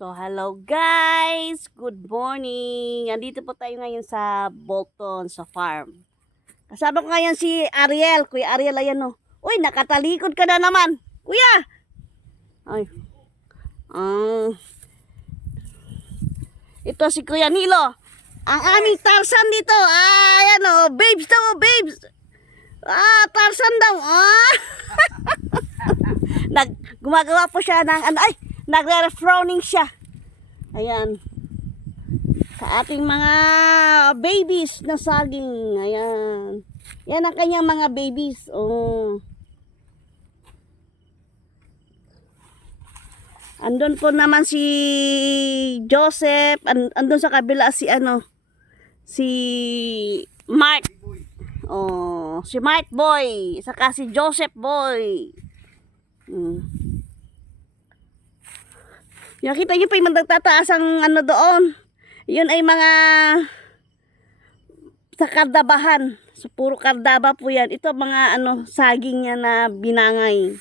So, hello guys! Good morning! Andito po tayo ngayon sa Bolton, sa farm. Kasama ko ngayon si Ariel. Kuya Ariel, ayan o. Uy, nakatalikod ka na naman. Kuya! Ay. Ito si Kuya Nilo. Ang aming Tarzan dito. Ayan o. Babes daw o, babes. Tarzan daw. Gumagawa po siya ng ano. Ay! Nagre-frowning siya. Ayan. Sa ating mga babies na saging. Ayan. Yan ang kanyang mga babies. Oh. Andun po naman si Joseph. Andun sa kabila si ano. Si Mark. Oh, si Mark Boy. Saka si Joseph Boy. Yung kita nyo pa yung magtataas ang ano doon. Yun ay mga sa kardabahan. So, puro kardaba po yan. Ito mga ano, saging niya na binangay.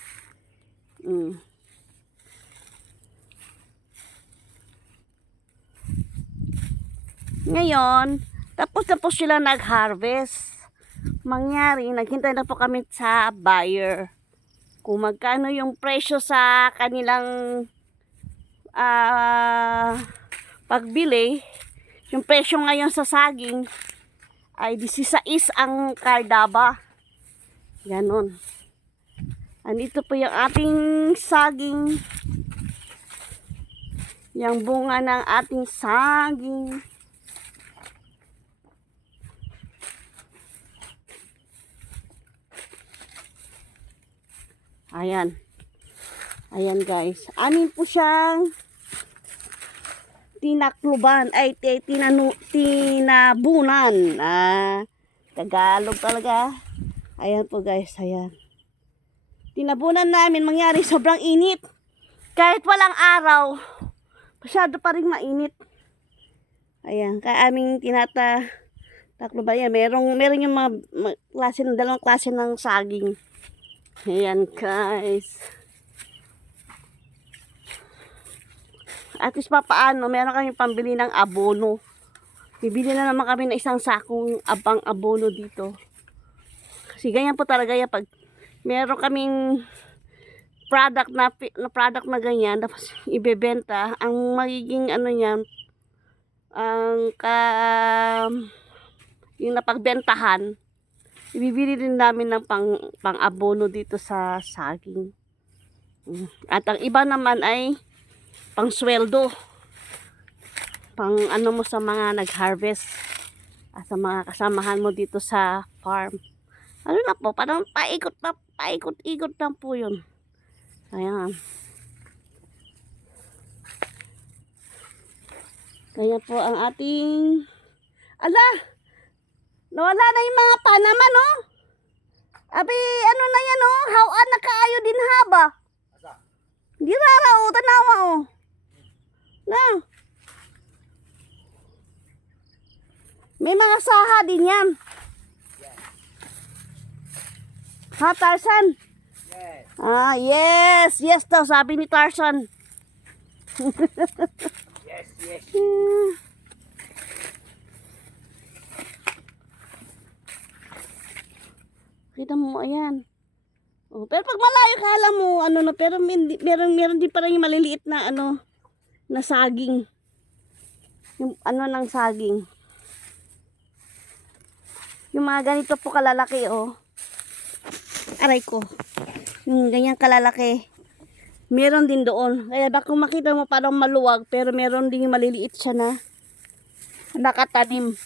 Ngayon, tapos sila nag-harvest. Mangyari, naghintay na po kami sa buyer. Kung magkano yung presyo sa kanilang pagbili, yung presyo ngayon sa saging ay 16 ang kardaba. Ganon. Andito po yung ating saging, yung bunga ng ating saging. Ayan. Ayan guys. Anin po siyang tinakluban. Ay, tinabunan. Tagalog talaga. Ayan po guys. Ayan. Tinabunan namin. Mangyari sobrang init. Kahit walang araw, masyado pa rin mainit. Ayan. Kaya aming takluban. Ayan. Meron yung mga klase, dalawang klase ng saging. Ayan guys. At least papaano, meron kami pambili ng abono. Bibili na naman kami ng isang sakong abang abono dito. Kasi ganyan po talaga yan. Pag meron kaming product na ganyan, tapos ibebenta, ang magiging ano yan, yung napagbentahan, ibibili din namin ng pang abono dito sa saging. At ang iba naman ay pang sweldo, pang ano mo sa mga nag-harvest at sa mga kasamahan mo dito sa farm. Ano na po, parang paikot-ikot lang po yun. Ayan. Kaya po ang ating nawala na yung mga panaman, oh. Abi, ano na yan, oh. How na kaayo din haba. Di rara, oh. Tanawa, oh. Na. May mga saha din yan. Ha, Tarzan? Yes. Yes daw, sabi ni Tarzan. Yes. Kita mo, ayan. Oh, pero pag malayo, kala mo, ano na, pero meron din parang yung maliliit na, ano, na saging. Yung ano ng saging. Yung mga ganito po kalalaki, oh. Aray ko. Yung ganyan kalalaki. Meron din doon. Kaya baka kung makita mo parang maluwag, pero meron din yung maliliit siya na nakatanim.